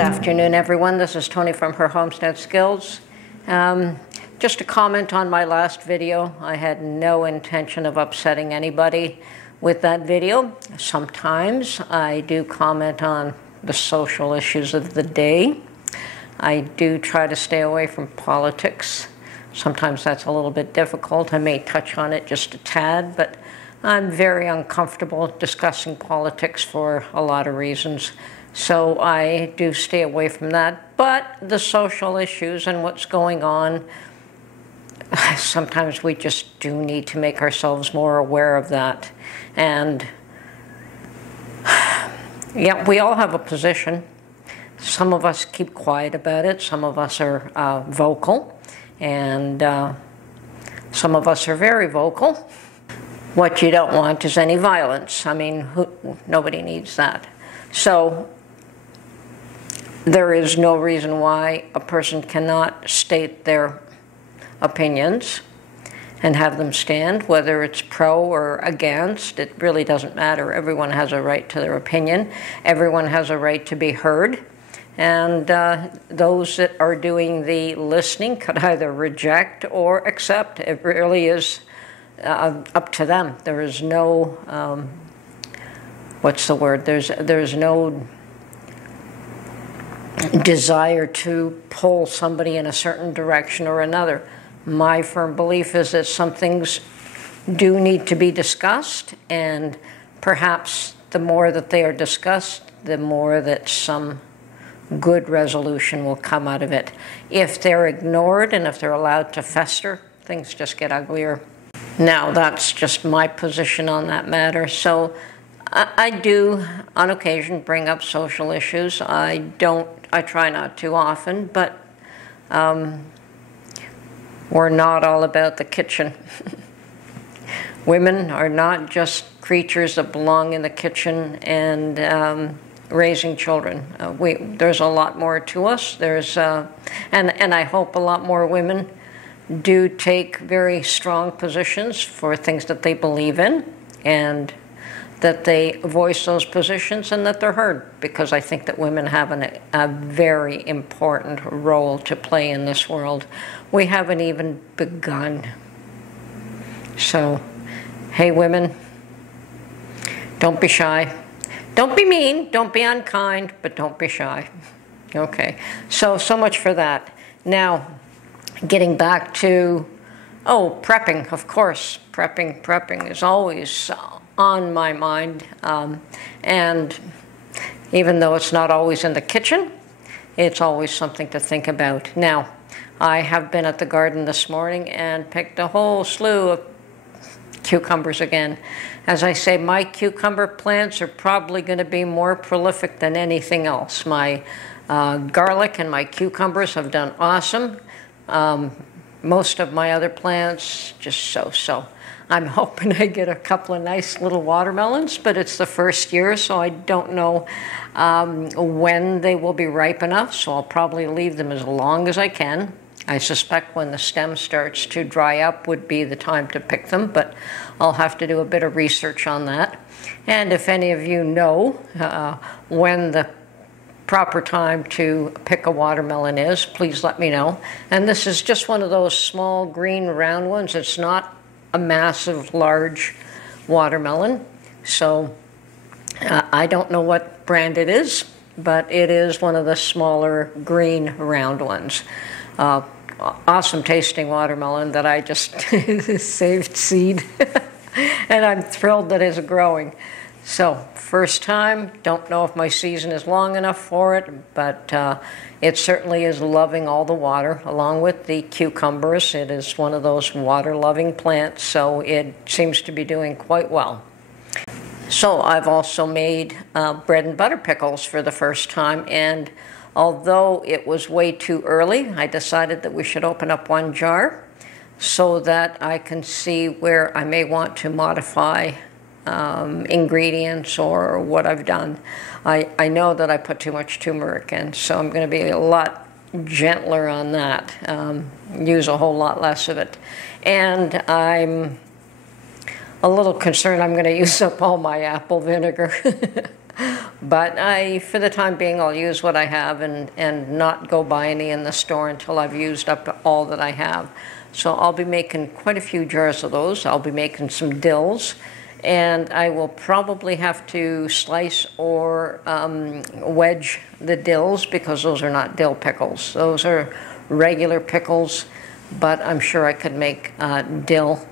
afternoon, everyone. This is Tony from her Homestead Skills. Just a comment on my last video. I had no intention of upsetting anybody with that video. Sometimes I do comment on the social issues of the day. I do try to stay away from politics. Sometimes that's a little bit difficult. I may touch on it just a tad, but I'm very uncomfortable discussing politics for a lot of reasons. So I do stay away from that. But the social issues and what's going on, sometimes we just do need to make ourselves more aware of that. And yeah, we all have a position. Some of us keep quiet about it. Some of us are vocal. And some of us are very vocal. What you don't want is any violence. I mean, nobody needs that. So there is no reason why a person cannot state their opinions and have them stand, whether it's pro or against. It really doesn't matter. Everyone has a right to their opinion. Everyone has a right to be heard. And those that are doing the listening could either reject or accept. It really is up to them. There is no, what's the word? There's no desire to pull somebody in a certain direction or another. My firm belief is that some things do need to be discussed, and perhaps the more that they are discussed, the more that some good resolution will come out of it. If they're ignored and if they're allowed to fester, things just get uglier. Now, that's just my position on that matter. So I do, on occasion, bring up social issues. I try not to often, but we're not all about the kitchen. Women are not just creatures that belong in the kitchen and raising children. There's a lot more to us. And I hope a lot more women do take very strong positions for things that they believe in, and that they voice those positions and that they're heard, because I think that women have a very important role to play in this world. We haven't even begun. So, hey women, don't be shy. Don't be mean, don't be unkind, but don't be shy. Okay, so much for that. Now, getting back to, prepping, of course. Prepping is always on my mind. And even though it's not always in the kitchen, it's always something to think about. Now, I have been at the garden this morning and picked a whole slew of cucumbers again. As I say, my cucumber plants are probably going to be more prolific than anything else. My garlic and my cucumbers have done awesome. Most of my other plants, just so. I'm hoping I get a couple of nice little watermelons, but it's the first year, so I don't know when they will be ripe enough, so I'll probably leave them as long as I can. I suspect when the stem starts to dry up would be the time to pick them, but I'll have to do a bit of research on that. And if any of you know when the proper time to pick a watermelon is, please let me know. And this is just one of those small green round ones. It's not a massive, large watermelon. So I don't know what brand it is, but it is one of the smaller green round ones. Awesome tasting watermelon that I just saved seed. And I'm thrilled that it's growing. So, first time, don't know if my season is long enough for it, but it certainly is loving all the water, along with the cucumbers. It is one of those water-loving plants, so it seems to be doing quite well. So, I've also made bread and butter pickles for the first time, and although it was way too early, I decided that we should open up one jar so that I can see where I may want to modify ingredients or what I've done. I know that I put too much turmeric in, so I'm going to be a lot gentler on that, use a whole lot less of it. And I'm a little concerned I'm going to use up all my apple vinegar. But for the time being, I'll use what I have and not go buy any in the store until I've used up all that I have. So I'll be making quite a few jars of those. I'll be making some dills, and I will probably have to slice or wedge the dills, because those are not dill pickles. Those are regular pickles, but I'm sure I could make dill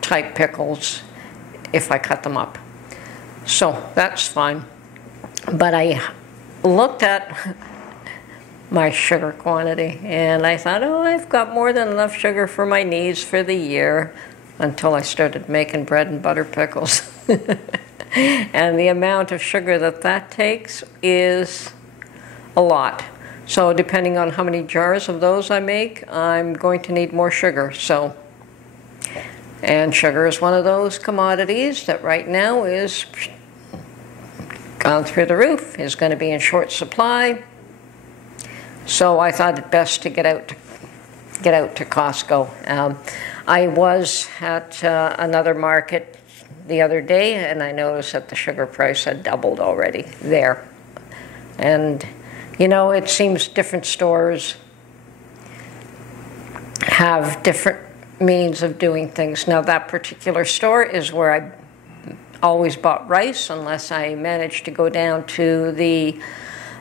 type pickles if I cut them up. So that's fine. But I looked at my sugar quantity, and I thought, oh, I've got more than enough sugar for my needs for the year, until I started making bread and butter pickles. And the amount of sugar that takes is a lot. So depending on how many jars of those I make, I'm going to need more sugar. And sugar is one of those commodities that right now is gone through the roof, is going to be in short supply. So I thought it best to get out to Costco. I was at another market the other day, and I noticed that the sugar price had doubled already there. And you know, it seems different stores have different means of doing things. Now, that particular store is where I always bought rice, unless I managed to go down to the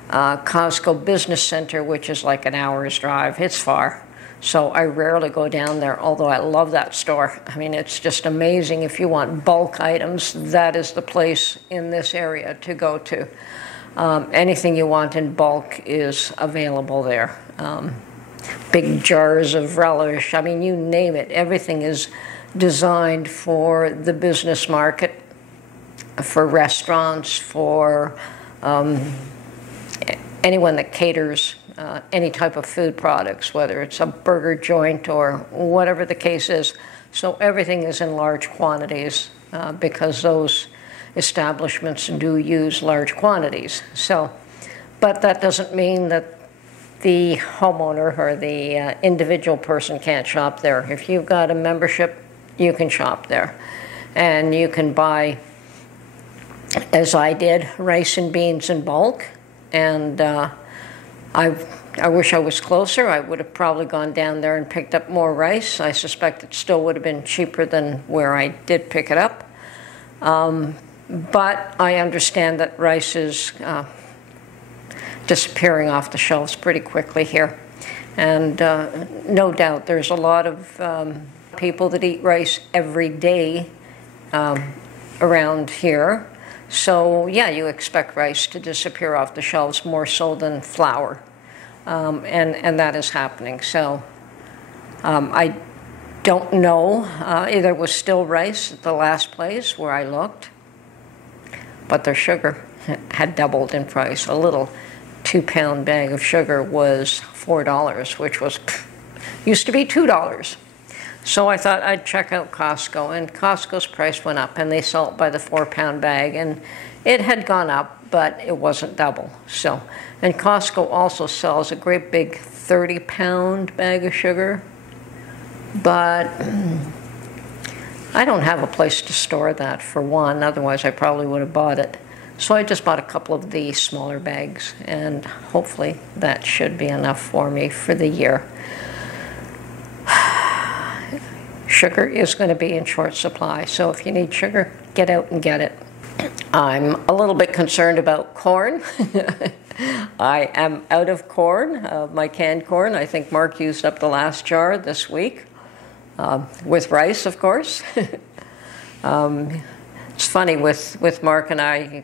Costco Business Center, which is like an hour's drive. It's far. So I rarely go down there, although I love that store. I mean, it's just amazing. If you want bulk items, that is the place in this area to go to. Anything you want in bulk is available there. Big jars of relish, I mean, you name it. Everything is designed for the business market, for restaurants, for anyone that caters any type of food products, whether it's a burger joint or whatever the case is. So everything is in large quantities because those establishments do use large quantities. So, but that doesn't mean that the homeowner or the individual person can't shop there. If you've got a membership, you can shop there. And you can buy, as I did, rice and beans in bulk. And I wish I was closer. I would have probably gone down there and picked up more rice. I suspect it still would have been cheaper than where I did pick it up. But I understand that rice is disappearing off the shelves pretty quickly here. And no doubt there's a lot of people that eat rice every day around here. So yeah, you expect rice to disappear off the shelves more so than flour. And that is happening. So I don't know. There was still rice at the last place where I looked, but their sugar had doubled in price. A little 2-pound bag of sugar was $4, which was used to be $2. So I thought I'd check out Costco, and Costco's price went up, and they sell it by the 4-pound bag, and it had gone up, but it wasn't double. So, and Costco also sells a great big 30-pound bag of sugar, but I don't have a place to store that, for one. Otherwise, I probably would have bought it. So I just bought a couple of the smaller bags, and hopefully that should be enough for me for the year. Sugar is going to be in short supply, so if you need sugar, get out and get it. I'm a little bit concerned about corn. I am out of corn, my canned corn. I think Mark used up the last jar this week, with rice, of course. It's funny with Mark and I,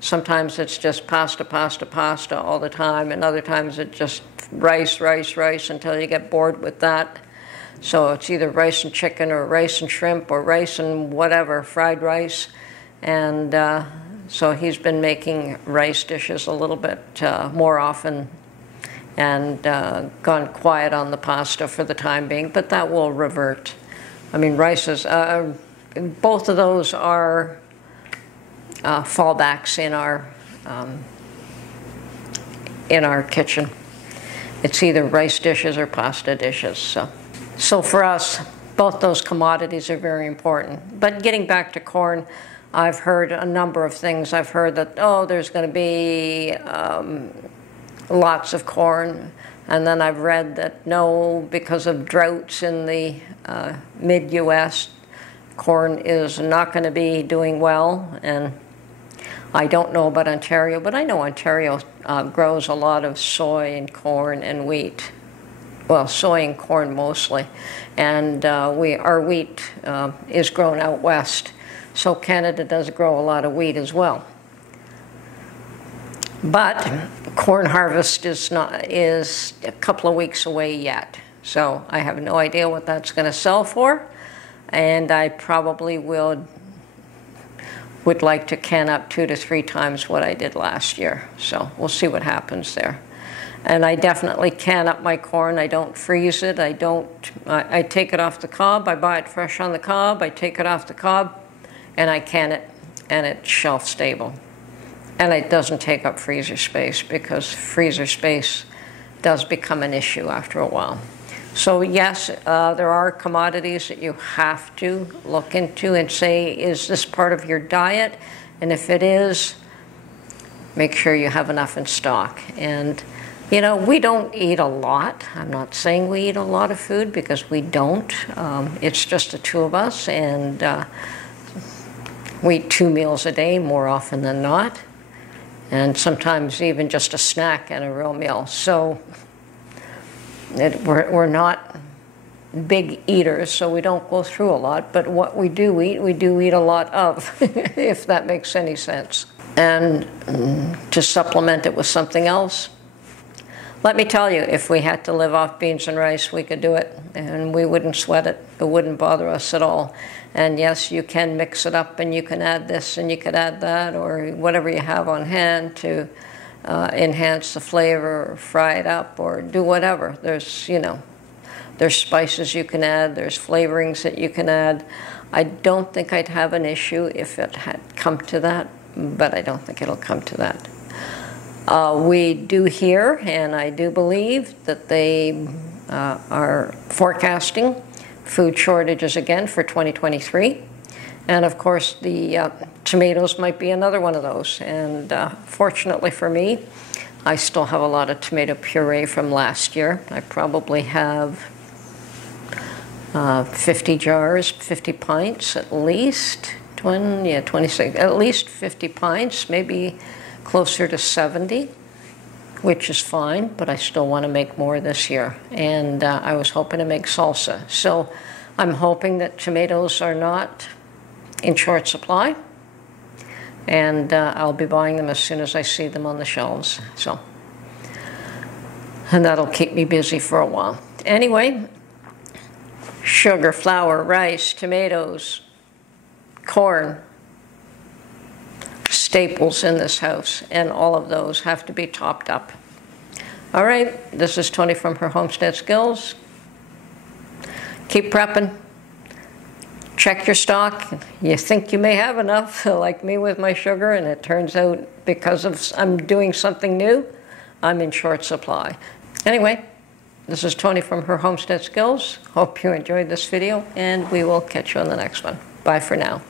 sometimes it's just pasta all the time, and other times it's just rice until you get bored with that. So it's either rice and chicken or rice and shrimp or rice and whatever, fried rice. And so he's been making rice dishes a little bit more often, and gone quiet on the pasta for the time being, but that will revert. I mean, rice is, both of those are fallbacks in our kitchen. It's either rice dishes or pasta dishes. So for us, both those commodities are very important. But getting back to corn, I've heard a number of things. I've heard that, oh, there's going to be lots of corn. And then I've read that no, because of droughts in the mid-U.S., corn is not going to be doing well. And I don't know about Ontario, but I know Ontario grows a lot of soy and corn and wheat. Well, soy and corn mostly. And our wheat is grown out west. So Canada does grow a lot of wheat as well. But corn harvest is a couple of weeks away yet. So I have no idea what that's going to sell for. And I probably would like to can up 2 to 3 times what I did last year. So we'll see what happens there. And I definitely can up my corn. I don't freeze it. I take it off the cob. I buy it fresh on the cob. I take it off the cob and I can it, and it's shelf stable. And it doesn't take up freezer space, because freezer space does become an issue after a while. So yes, there are commodities that you have to look into and say, is this part of your diet? And if it is, make sure you have enough in stock. And you know, we don't eat a lot. I'm not saying we eat a lot of food, because we don't. It's just the 2 of us, and we eat 2 meals a day more often than not. And sometimes even just a snack and a real meal. So we're not big eaters, so we don't go through a lot. But what we do eat a lot of, if that makes any sense. And to supplement it with something else, let me tell you, if we had to live off beans and rice, we could do it, and we wouldn't sweat it. It wouldn't bother us at all. And yes, you can mix it up, and you can add this, and you could add that, or whatever you have on hand to enhance the flavor, or fry it up, or do whatever. There's, you know, there's spices you can add, there's flavorings that you can add. I don't think I'd have an issue if it had come to that, but I don't think it'll come to that. We do hear, and I do believe, that they are forecasting food shortages again for 2023. And of course, the tomatoes might be another one of those. And fortunately for me, I still have a lot of tomato puree from last year. I probably have 50 jars, 50 pints at least, 26, at least 50 pints, maybe closer to 70, which is fine, but I still want to make more this year. And I was hoping to make salsa. So I'm hoping that tomatoes are not in short supply, and I'll be buying them as soon as I see them on the shelves. So, and that'll keep me busy for a while. Anyway, sugar, flour, rice, tomatoes, corn, staples in this house, and all of those have to be topped up. All right, this is Tony from Her Homestead Skills. Keep prepping. Check your stock. You think you may have enough, like me with my sugar, and it turns out because I'm doing something new, I'm in short supply. Anyway, this is Tony from Her Homestead Skills. Hope you enjoyed this video, and we will catch you on the next one. Bye for now.